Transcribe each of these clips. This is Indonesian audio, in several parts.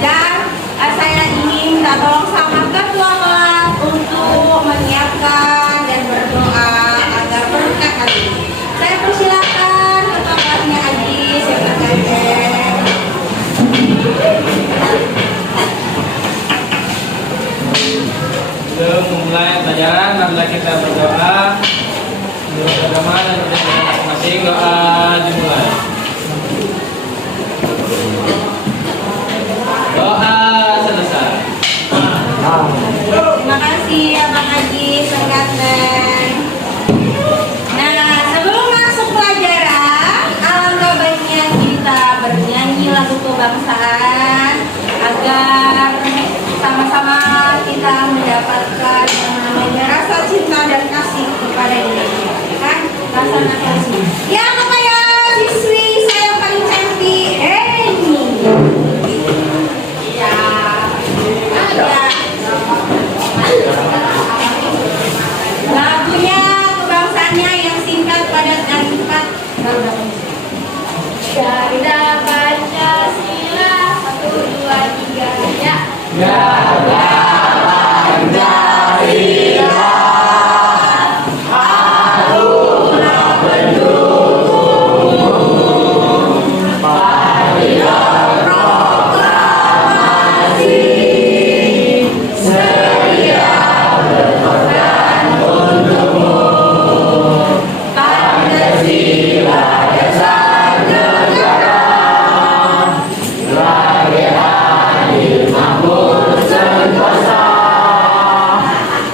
dan saya ingin minta tolong sama ketua kelas untuk menyiapkan dan berdoa agar berkah hari ini. Saya persilakan ketua kelasnya Aji, silakan Kak. Sebelum memulai pelajaran, marilah kita berdoa. Menurut agama dan percaya masing-masing, doa dimulai. Doa selesai. Terima kasih Abang Haji Sengganten. Nah, sebelum masuk pelajaran, alangkah baiknya kita bernyanyi lagu kebangsaan agar sama-sama kita mendapatkan yang namanya rasa cinta dan kasih kepada Indonesia, kan? Rasa kasih. Yang apa ya, siswi saya yang paling cantik, ini. Ya, ya. Lagunya kebangsaannya yang singkat, padat dan cepat. Garuda Pancasila 1, 2, 3 ya. Garuda Pancasila, harulah pendukung, marilah proklamasi, sedia berkorban untukmu, Pancasila dasar negara, sebagai adil makmur sentosa,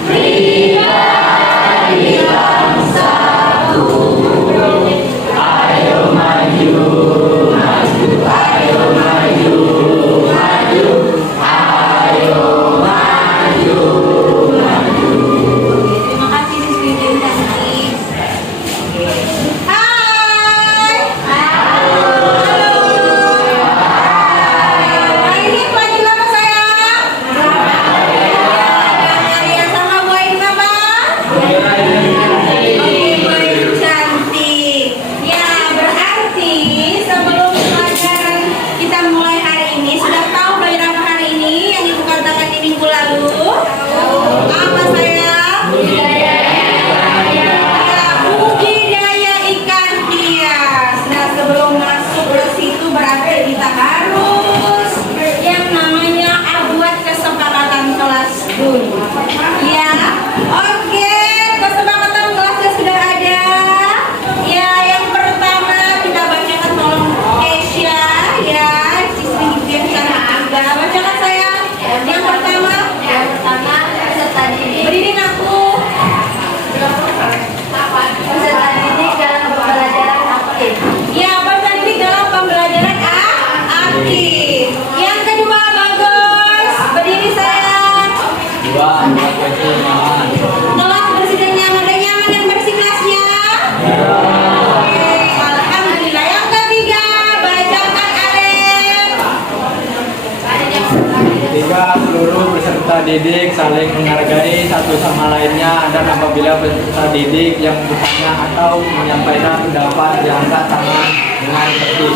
pribadi bangsaku, ayo maju, maju, ayo maju, maju, ayo maju, maju. Terima kasih siswi yang cantik. Hai. Halo. Hari ini pelajaran apa sayang? Karya sama Bu Ain apa? Oke, Bu Ain cantik. Ya, berarti sebelum pelajaran kita mulai hari ini, sudah tahu pelajaran apa hari ini yang Ibu katakan di minggu lalu? Apa sayang? Budidaya ikan hias. Nah, sebelum masuk ke situ berarti kita harus yang namanya buat kesepakatan kelas dulu. Ya, oke, kesepakatan kelasnya sudah ada. Ya, yang pertama kita bacakan, tolong Keisha, ya, siswi yang cantik juga. Bacakan sayang. Yang pertama peserta didik. Berdiri aku. Peserta didik dalam pembelajaran aktif. Ya, peserta didik dalam pembelajaran aktif. Yang kedua, bagus. Berdiri sayang. Dua, buat pertemuan. Kelas bersih dan nyaman dan bersih kelasnya. Oke, alhamdulillah. Yang ketiga, bacakan Arif. Ketiga, seluruh peserta didik saling menghargai satu sama lainnya, dan apabila peserta didik yang bertanya atau menyampaikan pendapat diangkat tangan dengan tertib.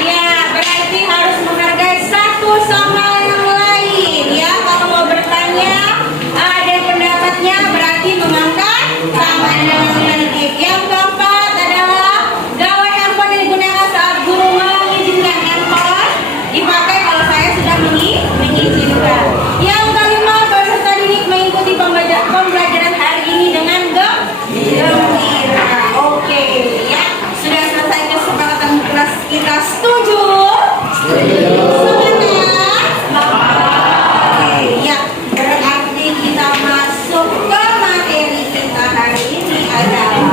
Iya, berarti harus menghargai satu sama yang lain. Ya, kalau mau bertanya, ada pendapatnya, berarti mengangkat tangan dengan tertib. Yang keempat adalah gawai handphone yang digunakan saat guru mengizinkan handphone dipakai kalau saya sudah mengizinkan. Yang kelima, peserta didik mengikuti pembelajaran hari ini dengan gembira. Oke, ya, sudah selesai kesepakatan kelas kita. Setuju? Semangat? Oke, ya, berarti kita masuk ke materi kita hari ini adalah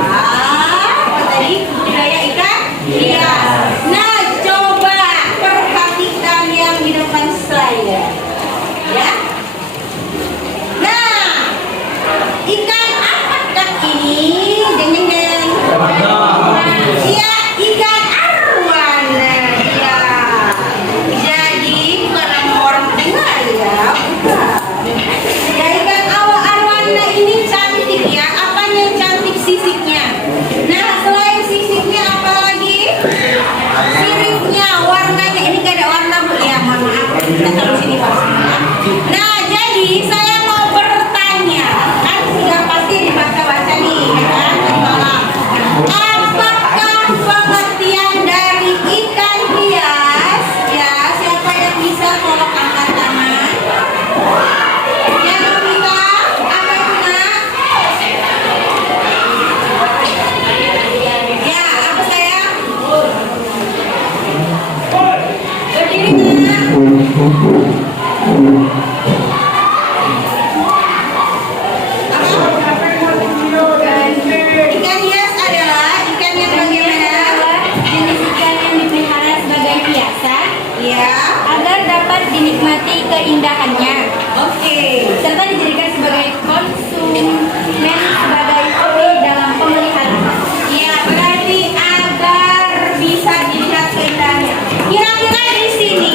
apa tadi? Budidaya ikan hias. Nah, coba perhatikan yang di depan saya. Ya. Nah, ikan apakah ini? Jeng jeng jeng. Iya, ikan arwana. Ya. Jadi bukan nama orang dengar ya, bukan. Ya, ikan arwana ini cantik ya. Apanya yang cantik? Sisiknya. Nah, selain sisiknya apa lagi? Siripnya, warnanya. Ini gak ada warna Bu ya, mohon maaf. Kita Nah, jadi saya mau bertanya, kan sudah pasti dibaca-baca nih, kan? Tadi malam. Apakah pengertian dari ikan hias? Ya, siapa yang bisa tolong angkat tangan? Yang bisa? Apa itu, Nak? Ya, apa saya? Berdiri, Nak. Ikan hias adalah ikan yang bagaimana? Jenis ikan yang dipelihara sebagai hiasan Ya, agar dapat dinikmati keindahannya oke. serta dijadikan sebagai konsumen sebagai hobi dalam pemeliharaan. Ya, berarti agar bisa dilihat keindahannya. Kira-kira di sini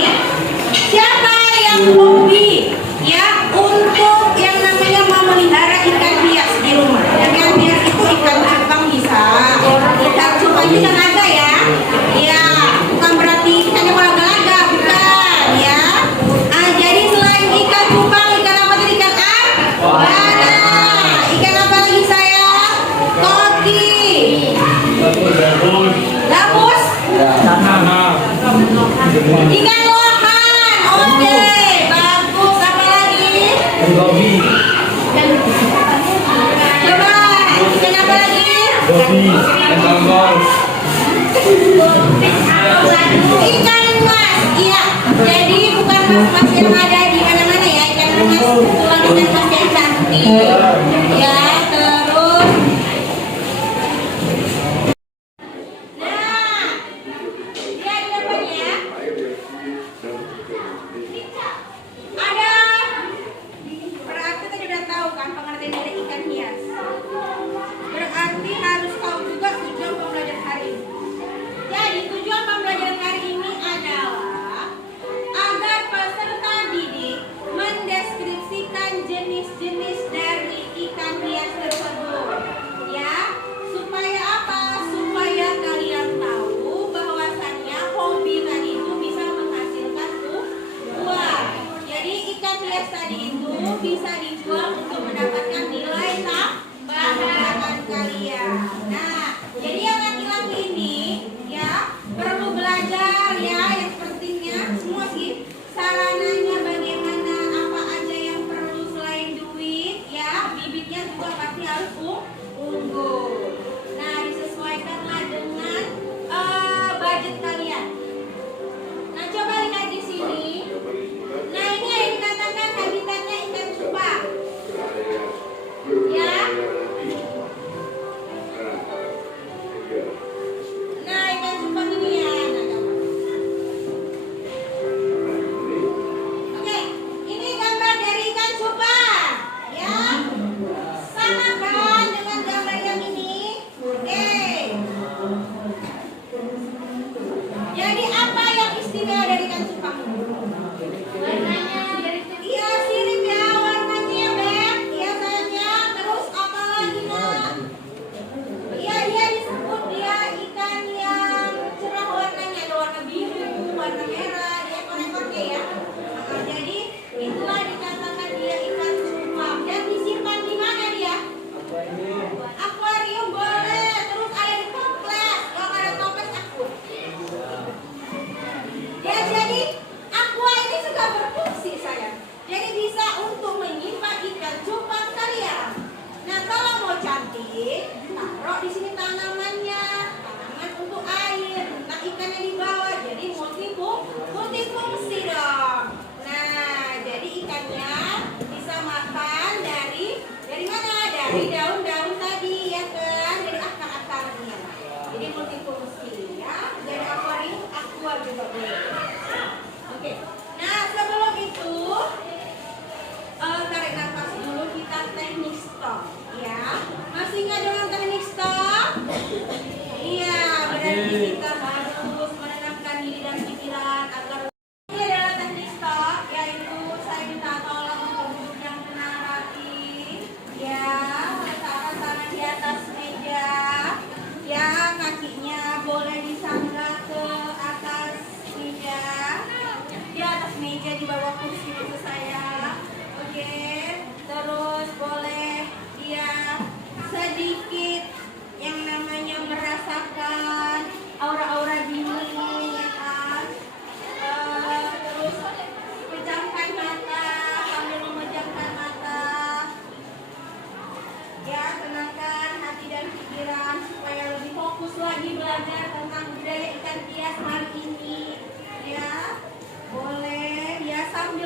siapa yang hobi ya untuk yang namanya memelihara ikan hias di rumah? Ikan hias itu ikan cupang bisa. Ikan cupang itu ikan naga ya. Ya, bukan berarti ikan yang galaga, bukan ya. Jadi selain ikan cupang, ikan apa tadi? Ikan arowana. Ikan apa lagi saya? Koki. Gabus. Ikan lohan. Oke, bagus. Apa lagi? Coba. Ikan apa lagi? Ikan mas. Iya. Jadi bukan mas-mas yang ada di mana-mana ya. Ikan mas tulang ikan mas yang cantik. Ya, terus. Nah, lihat di depannya. Ada. Berarti tadi udah tahu kan pengertian dari ikan hias. Berarti harus tahu juga tujuan pembelajaran hari ini. Jadi tujuan pembelajaran hari ini adalah agar peserta didik mendeskripsikan jenis-jenis dari ikan hias tersebut. Ya, supaya apa? Supaya kalian tahu bahwasannya hobi tadi itu bisa menghasilkan uang. Jadi ikan hias tadi itu bisa dijual untuk mendapatkan nilai tambahan kalian. Nah, jadi yang laki-laki ini ya perlu belajar ya yang pentingnya semua sih sarananya bagaimana apa aja yang perlu selain duit ya bibitnya juga pasti harus unggul. Nah, disesuaikanlah dengan budget kalian. Nah, coba lihat di sini. Nah, ini yang dikatakan habitatnya ikan cupang. Ya. Nah, ikan cupang ini ya. Oke, ini gambar dari ikan cupang. Ya. Sama kan dengan gambar yang ini? Oke. Jadi apa yang istimewa dari ikan cupang ini? Warnanya dari Iya, sirip ya warnanya, Beb. Iya, sayangnya. Terus apa lagi, Nak? Iya, dia disebut dia ikan yang cerah warnanya. Ada warna biru, warna merah, dia ekor-ekornya ya. Nah, jadi itulah dikatakan dia ikan cupang. Dan disimpan di mana dia? Akuarium boleh. Terus ada di toples. Kalau ada toples aku. Ya, jadi aqua ini juga berfungsi sayang. Jadi bisa untuk menyimpan ikan cupang kalian. Nah, kalau mau cantik, taruh di sini tanamannya, tanaman untuk air. Nah, ikannya di bawah, jadi multifungsi dong. Nah, jadi ikannya bisa makan dari mana? Dari daun-daun tadi ya kan, dari akar-akarnya. Jadi multifungsi ya. Jadi akuarium aqua juga boleh. Oke. Nah, sebelum itu tarik nafas dulu, kita teknik stop ya. Masih ingat dengan teknik stop? Iya, berarti kita harus menenangkan diri dan pikiran agar ini adalah teknik stop, yaitu saya minta tolong untuk duduk yang tenang rapi. Ya, letakkan tangan di atas meja. Ya, kakinya boleh disanggah ke atas meja. Di atas meja di bawah kursi maksud saya.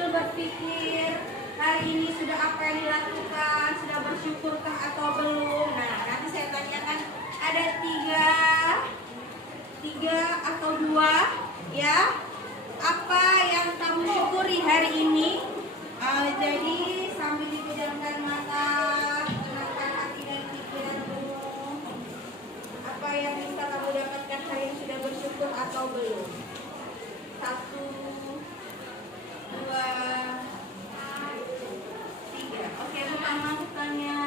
berpikir hari ini sudah apa yang dilakukan, sudah bersyukurkah atau belum? Nah, nanti saya tanyakan ada tiga atau dua, ya. Apa yang kamu syukuri hari ini? Jadi sambil dipejamkan mata, tenangkan hati dan pikiranmu. Apa yang bisa kamu dapatkan hari ini, sudah bersyukur atau belum? 1, 2, 3. Oke, pertama bukannya.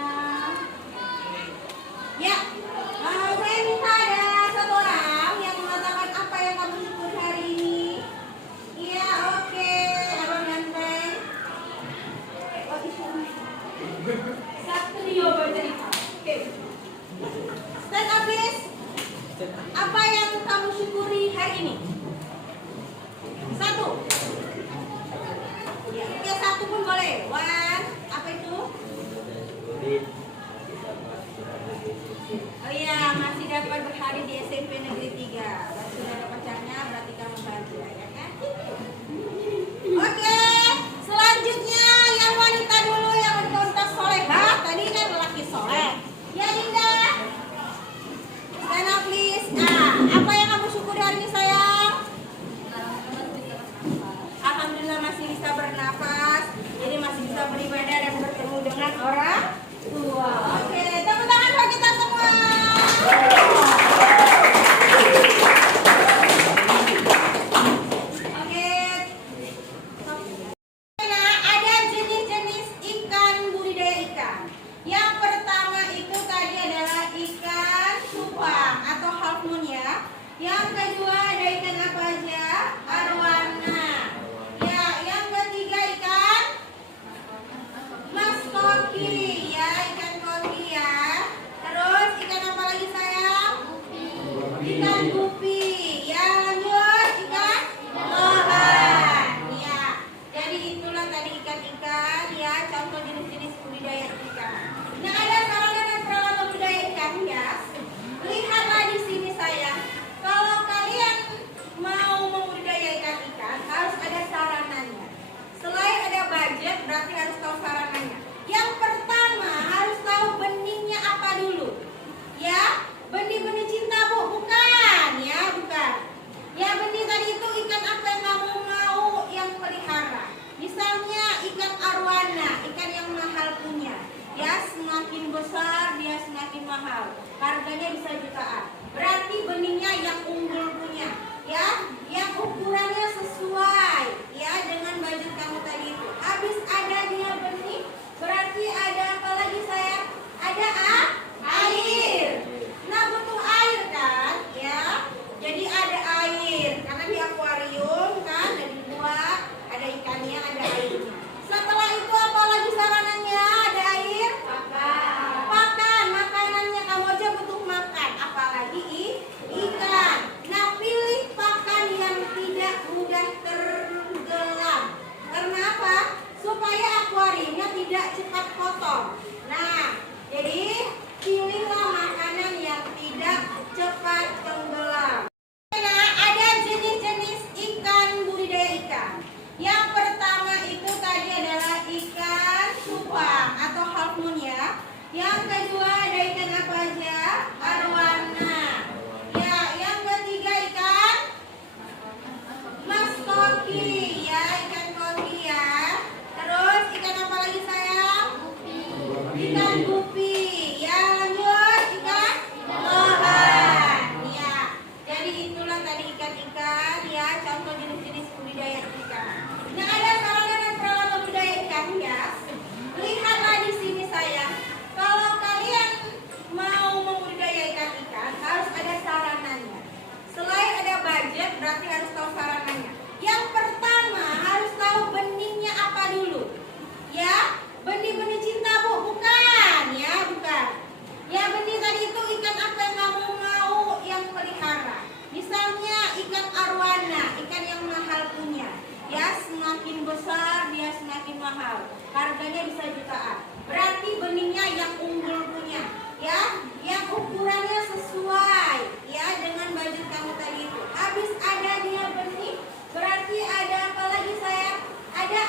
Ya, saya minta ada satu orang yang mengatakan apa yang kamu syukur hari ini. Iya, oke. Abang ganteng. Oh, itu. Satu dia bercerita. Oke. Stand up, please. Apa yang kamu syukuri hari ini? 1. Ya, oke, 1 pun boleh. 1. Apa itu? Oh iya, masih dapat berhari di SMP Negeri 3. Berarti sudah ada pacarnya, berarti kamu bahagia, ya kan? Oke, selanjutnya yang wanita dulu, yang wanita solehah. Tadi kan lelaki soleh. Ya, Dinda. Stand up, please. Nah, apa yang kamu syukur hari ini, sayang? Alhamdulillah masih bisa bernafas. Jadi masih bisa beribadah dan bertemu dengan orang tua. Oke, tepuk tangan buat kita semua. Oke. Nah, ada jenis-jenis ikan, budidaya ikan. Yang pertama itu tadi adalah ikan cupang atau half moon, ya. Yang kedua ada ikan apa aja? Arwana. Ya, yang ketiga ikan mas koki, ya, ikan koki, ya. Terus ikan apa lagi, sayang? Ikan gupi. Ya, lanjut ikan lohan. Ya, jadi itulah tadi ikan-ikan, ya, contoh jenis-jenis budidaya ikan. Nah, ada sarana dan peralatan budidaya ikan, ya. Lihatlah di sini, sayang. Kalau kalian mau membudidayakan ikan, harus ada sarananya. Selain ada budget, berarti harus tahu sarananya. Yang pertama, harus tahu benihnya apa dulu. Ya, benih-benih cinta, Bu, bukan, ya, bukan. Ya, benih tadi itu ikan apa yang kamu mau yang pelihara. Misalnya ikan arwana, ikan yang mahal punya. Ya, semakin besar dia semakin mahal. Harganya bisa jutaan. Berarti benihnya yang unggul punya, ya, yang ukurannya sesuai, ya, dengan budget kamu tadi itu. Habis ada dia benih, berarti ada apa lagi, sayang? Ada air. Nah, butuh air kan, ya. Jadi ada air, karena di akuarium kan ada dibuat, ada ikannya, ada airnya. Setelah itu apa lagi sarananya? Ada air? Pakan, makanannya kamu aja butuh makan, apalagi ikan. Nah, pilih pakan yang tidak mudah tenggelam. Kenapa? Supaya akuariumnya tidak cepat kotor. Nah, jadi pilihlah makanan yang tidak cepat tenggelam. Nah, ada jenis-jenis ikan, budidaya ikan. Yang pertama itu tadi adalah ikan cupang atau half moon, ya. Yang kedua ada ikan apa aja? Arwana. Ya, yang ketiga ikan mas koki, ya, ikan koki, ya. Terus ikan apa lagi, sayang? Ikan gupi. Ya, lanjut ikan lohan. Ya, jadi itulah tadi ikan-ikan, ya, contoh jenis-jenis budidaya ikan. Nah, ada sarana dan peralatan budidaya ikan, ya. Lihatlah di sini, sayang. Kalau kalian mau membudidayakan ikan, harus ada sarananya. Selain ada budget, berarti harus tahu sarananya. Yang pertama, harus tahu benihnya apa dulu. Ya, benih-benih cinta, Bu, bukan, ya, bukan. Ya, benih tadi itu ikan apa yang kamu mau yang pelihara. Misalnya ikan arwana, ikan yang mahal punya. Ya, semakin besar dia semakin mahal. Harganya bisa jutaan. Berarti benihnya yang unggul punya, ya, yang ukurannya sesuai, ya, dengan budget kamu tadi itu. Habis ada dia benih, berarti ada apa lagi, sayang? Ada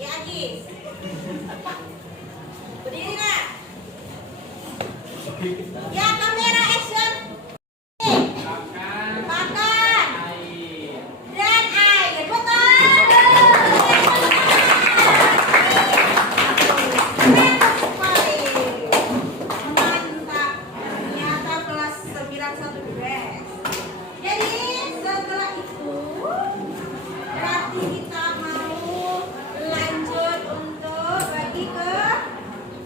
Ya, Agis. Berdiri nak. Ya, kamera action. Makan. Dan air. Betul. Mantap. Ternyata kelas 91 beres. Jadi setelah itu berarti kita mau lanjut untuk bagi ke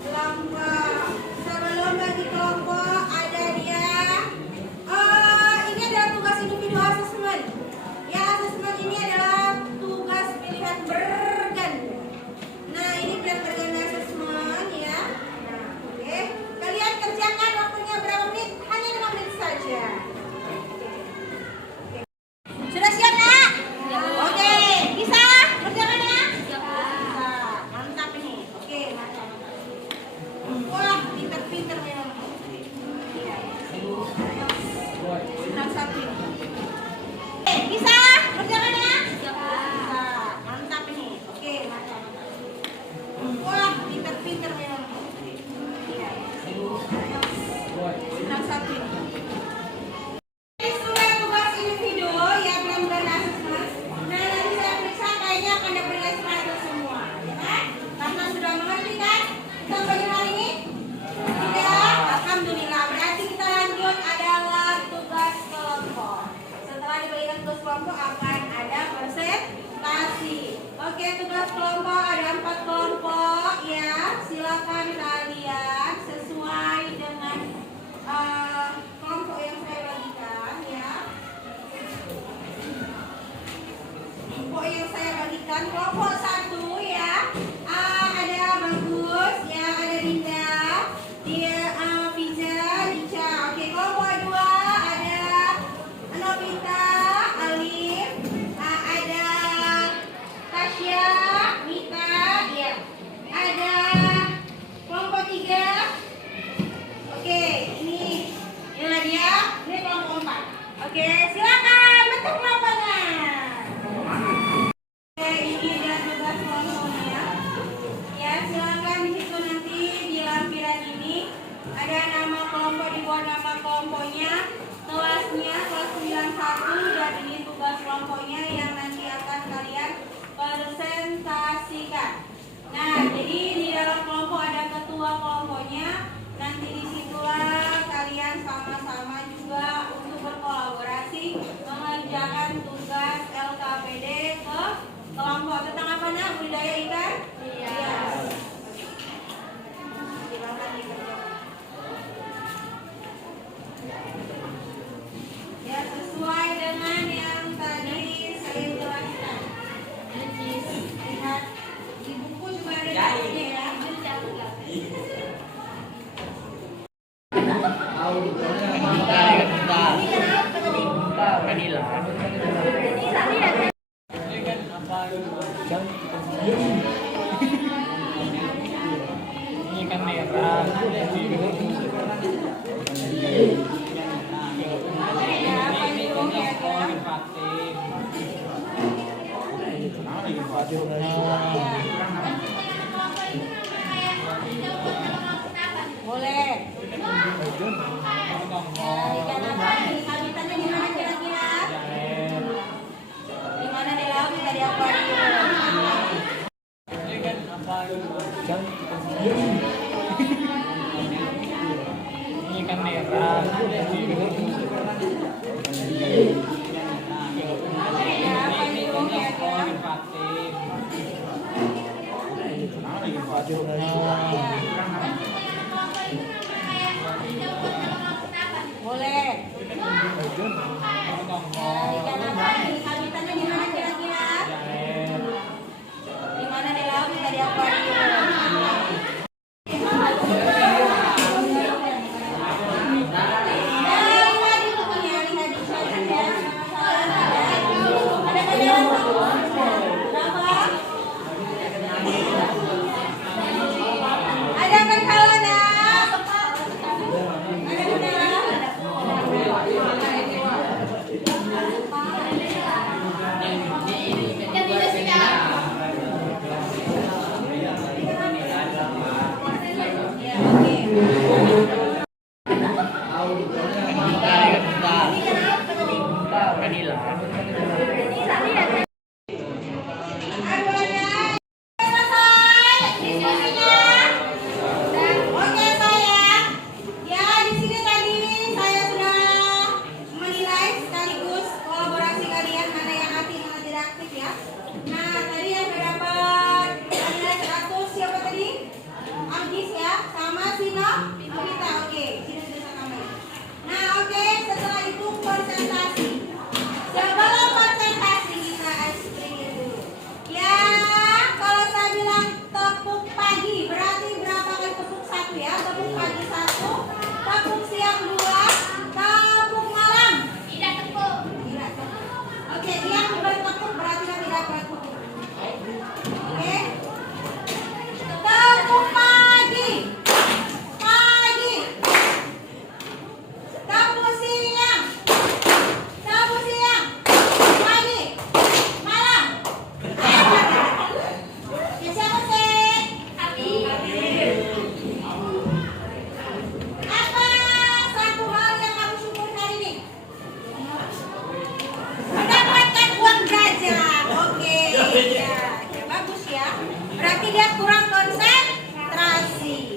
kelompok. Sebelum bagi kelompok ada dia. Ini adalah tugas individu asesmen. Ya, asesmen ini adalah tugas pilihan berganda. Nah, ini pilihan berganda asesmen ya. Nah, oke. Kalian kerjakan waktunya berapa menit? Hanya 5 menit saja. Sudah siap nak? Oke, bisa? Kerjakan ya? Bisa. Mantap ini. Oke, mantap. Wah, pinter-pinter memang. Senang satu ini. Oke, bisa? Kerjakan ya? Bisa. Mantap ini. Oke, mantap. Wah, pinter-pinter memang. Senang satu ini. Ini sudah tugas individu ya, benar-benar asesmen. Nah, nanti saya periksa kayaknya akan dapat nilai 100 semua, ya kan? Karena sudah mengerti kan? Sampai hari ini? Tidak? Alhamdulillah. Berarti kita lanjut adalah tugas kelompok. Setelah diberikan tugas kelompok akan ada presentasi. Oke, tugas kelompok ada 4 kelompok ya. Silakan kalian sesuai dengan kelompok yang saya bagikan ya. Kelompok yang saya bagikan, kelompok 1 ya. Ada Bagus ya, ada Dinda, dia Fiza, Rica. Oke, kelompok 2 ada Novita, Alif, ada Tasya, Mita, ya. Ada kelompok 3. Oke, inilah dia. Ini kelompok 4. Oke, silakan bentuk kelompoknya. Oke, ini dia tugas kelompoknya. Ya, silakan di situ nanti di lampiran ini ada nama kelompok, di bawah nama kelompoknya, kelasnya, kelas 91, dan ini tugas kelompoknya yang nanti akan kalian presentasikan. Nah, jadi di dalam kelompok ada ketua kelompoknya. Nanti disitulah kalian sama-sama juga untuk berkolaborasi mengerjakan tugas LKPD ke kelompok. Tentang apa nak? Budidaya ikan? Iya. Silakan dikerjakan. Ya, sesuai dengan yang tadi saya jelaskan. Lihat di buku juga ada jawabannya ya. Ini kan merah. Boleh. Ikan apa? Habitatnya di mana kira-kira? Di mana di laut? Kita di akuarium. Ini kan merah. Boleh. Ikan apa? Habitatnya di mana kira-kira? Di mana di laut? Kita di akuarium.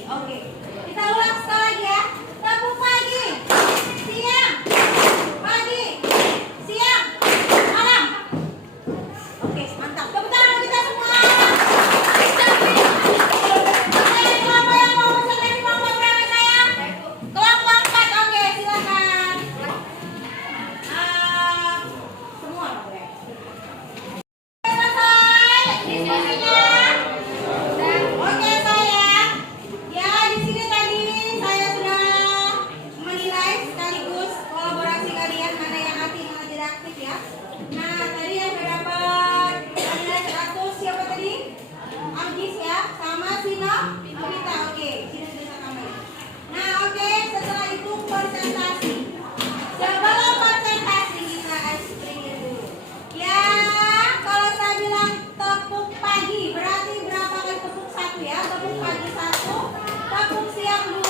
Oke. Kita ulang sekali lagi ya. Tepuk pagi, siang, pagi, siang, malam. Oke, mantap. Tepuk tangan kita semua. Oke, kelompok yang mau pesan dari kelompok berapa saya? Kelompok 4. Oke, silakan. Semua boleh. Selesai diskusinya. Oke sayang. Ya di sini tadi saya sudah menilai sekaligus kolaborasi kalian mana yang aktif mana tidak aktif ya. Nah tadi yang sudah dapat nilai 100 siapa tadi? Agis ya, sama Sino, Amita. Oke, sini bisa kamu. Nah oke, setelah itu konsentrasi. Sebelum konsentrasi kita screen dulu. Ya, kalau saya bilang tepuk pagi, berarti berapa kali tepuk satu ya? Tepuk pagi 1, tepuk siang 2,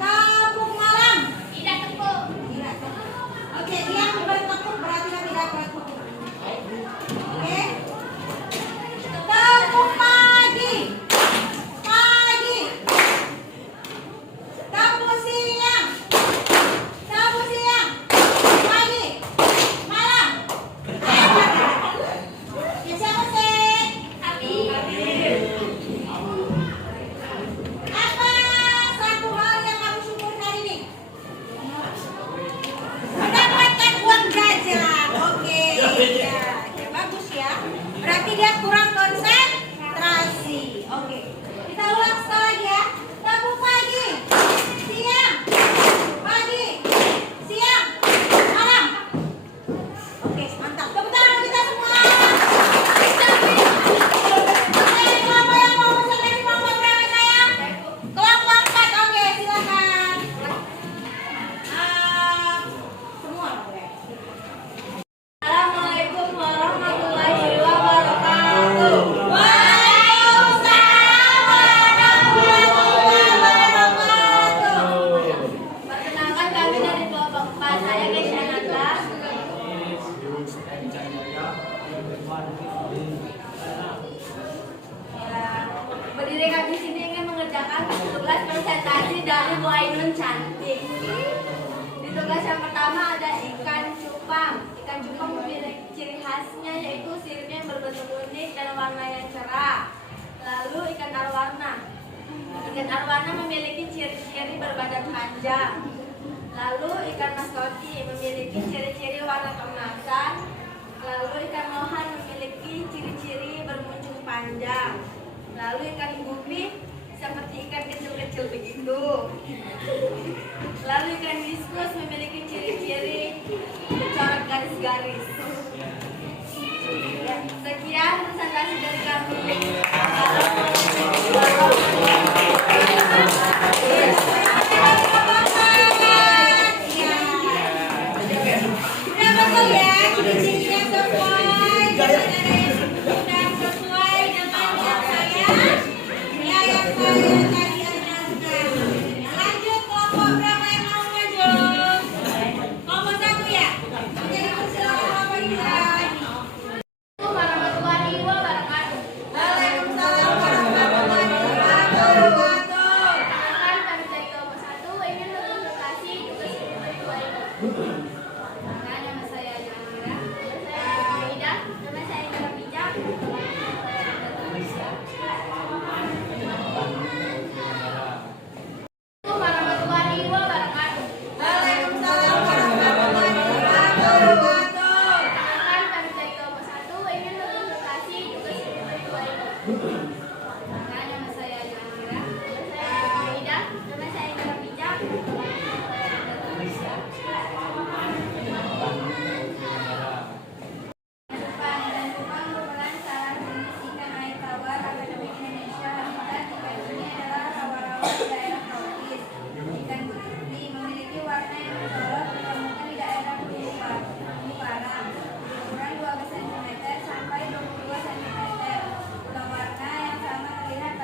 tepuk malam. Tidak tepuk. Tidak tepuk. Oke, yang bertepuk berarti yang tidak bertepuk. Oke. Tepuk pagi. Pagi. Tepuk siang. Tepuk siang. Pagi. Malam. Ya siapa sih? Tapi. Apa satu hal yang kamu syukur hari ini? Mendapatkan uang jajan. Oke. Ya, oke, bagus ya. Berarti dia kurang konsentrasi. Oke. Kita ulang sekali lagi ya. Tepuk pagi, siang, pagi, siang, malam. Oke, mantap. Tepuk tangan kita semua. Oke, kelompok yang mau pesan dari kelompok berapa saya? Kelompok 4. Oke, silakan. Semua boleh. Assalamualaikum warahmatullahi wabarakatuh. Waalaikumsalam warahmatullahi wabarakatuh. Perkenalkan kami dari kelompok 4. Saya Kesha Nata. Berdiri kami di sini ingin mengerjakan tugas presentasi dari Bu Ainun Cantik. Di tugas yang pertama ada ikan cupang. Ikan cupang memiliki ciri khasnya yaitu siripnya yang berbentuk unik dan warna yang cerah. Lalu ikan arwana. Ikan arwana memiliki ciri-ciri berbadan panjang. Lalu ikan maskoti memiliki ciri-ciri warna keemasan. Lalu ikan mohan memiliki ciri-ciri bermuncung panjang. Lalu ikan gupi seperti ikan kecil-kecil begitu. Lalu ikan diskus memiliki ciri-ciri corak garis-garis. Ya, sekian presentasi dari kami. Sudah betul ya, ciri-cirinya sesuai, sudah sesuai dengan yang saya, ya yang saya tadi ajarkan. Lanjut kelompok berapa yang mau maju? Kelompok 1 ya. Oke, dipersilakan kelompok 2. Warahmatullahi wabarakatuh. Waalaikumsalam warahmatullahi wabarakatuh. Perkenalkan kami dari kelompok 1 ingin berkonsultasi tugas kedua ini. Nama saya Jamila, nama saya Aida, nama saya Indra Bijak. Warahmatullahi wabarakatuh. Waalaikumsalam warahmatullahi wabarakatuh. Perkenalkan kami dari kelompok 1 ingin berkonsultasi tugas kedua ini. Nama saya Jamila, nama saya Aida, nama saya Indra Bijak. Jepang dan Jepang merupakan salah jenis ikan air tawar akademik Indonesia habitat ikan ini adalah rawa-rawa di daerah tropis. Ikan gupi memiliki warna yang mencolok ditemukan di daerah Bukaram, ukuran 12 cm sampai 22 cm. Pulau warna yang sama terlihat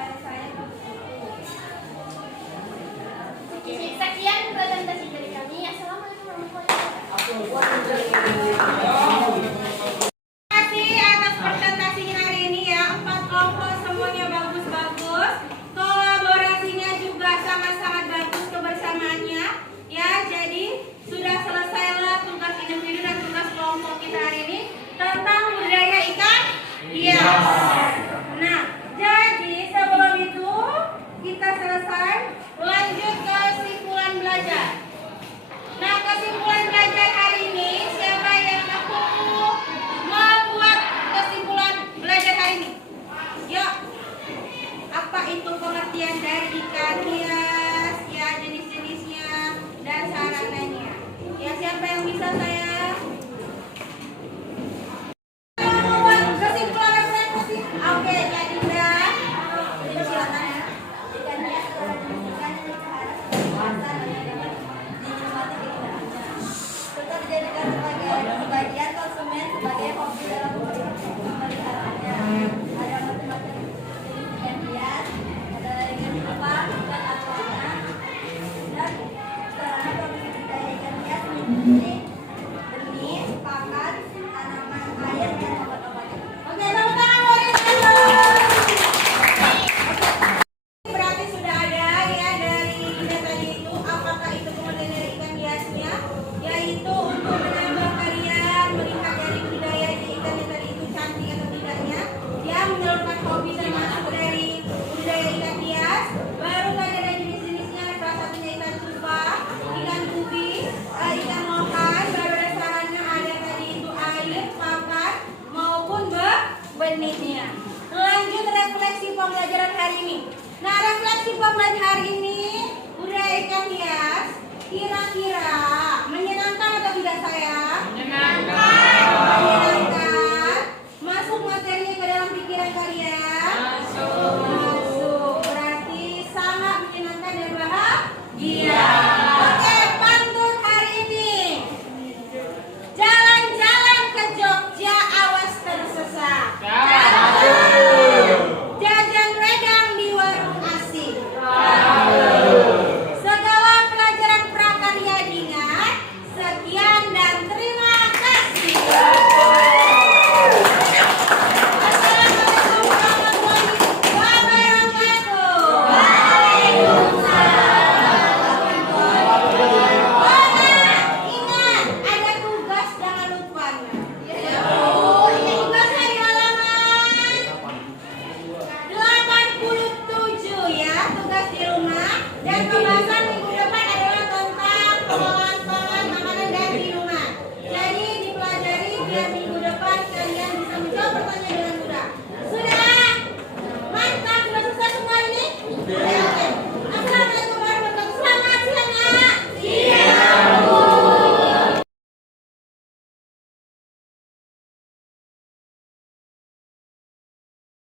bagian dari ikan hias, ya jenis-jenisnya dan sarananya. Ya siapa yang bisa saya? Kesimpulan refleksi. Oke, Kak Dinda. Silakan ya. Ikan hias adalah jenis ikan yang dipelihara sebagai pasar dan dapat dinikmati keindahannya. Serta dijadikan sebagian konsumen sebagai hobi dalam pemeliharaannya. Ada macam-macam jenis ikan hias, ada ikan cupang, ikan arowana, dan sarana produksi budidaya ikan hias meliputi benih, pakan, tanaman air, dan obat-obatan. Oke, tepuk tangan buat Dinda. Berarti sudah ada ya dari Dinda tadi itu. Apakah itu kemudian dari ikan hiasnya? Yaitu untuk menambah kalian melihat dari budidayanya ikannya tadi itu cantik atau tidaknya. Ya, menyalurkan hobi termasuk dari budidaya ikan hias. Baru tadi ada jenis-jenisnya, salah satunya ikan cupang, ikan kubis, ikan lohan. Baru ada sarannya ada tadi itu air, pakan maupun benihnya. Lanjut refleksi pembelajaran hari ini. Nah, refleksi pembelajaran hari ini budidaya ikan hias kira-kira menyenangkan atau tidak sayang? Menyenangkan.